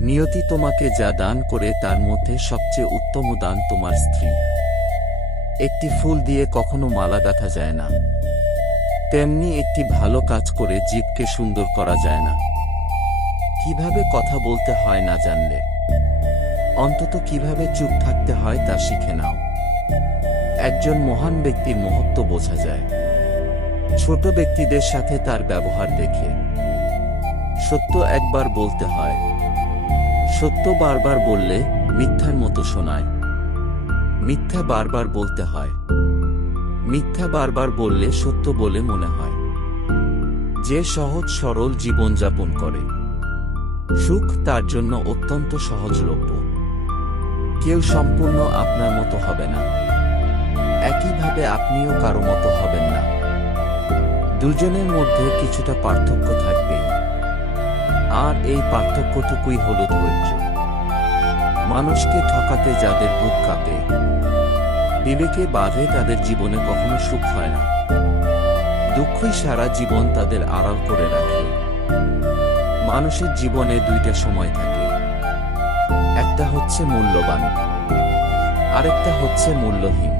নিয়তি তোমাকে যা দান করে তার মধ্যে সবচেয়ে উত্তম দান তোমার স্ত্রী। একটি ফুল দিয়ে কখনো মালা গাঁথা যায় না। তেমনি একটি ভালো কাজ করে জীবকে সুন্দর করা যায় না। কীভাবে কথা বলতে হয় না জানলে? অন্তত কীভাবে চুপ থাকতে হয় তা শিখে নাও। একজন মহান ব্যক্তির মহত্ব বোঝা যায়। ছোট ব্যক্তিদের সাথে তার ব্যবহার দেখে। সত্য একবার বলতে হয় সত্য বারবার বললে মিথ্যার মতো শোনায়। মিথ্যা বারবার বলতে হয়। মিথ্যা বারবার বললে সত্য বলে মনে হয়। যে সহজ সরল জীবনযাপন করে। সুখ তার জন্য অত্যন্ত সহজলভ্য। কেউ সম্পূর্ণ আপনার মতো হবে না। একইভাবে আপনিও কারও মতো হবেন না। দুজনের মধ্যে কিছুটা পার্থক্য থাকবেই আর এই পার্থক্যটুকুই হল ধৈর্য। মানুষকে ঠকাতে যাদের বুক কাঁপে, বিবেকে বাঁধে তাদের জীবনে কখনো সুখ হয় না। দুঃখই সারা জীবন তাদের আড়াল করে রাখে। মানুষের জীবনে দুইটা সময় থাকে। একটা হচ্ছে মূল্যবান, আরেকটা হচ্ছে মূল্যহীন।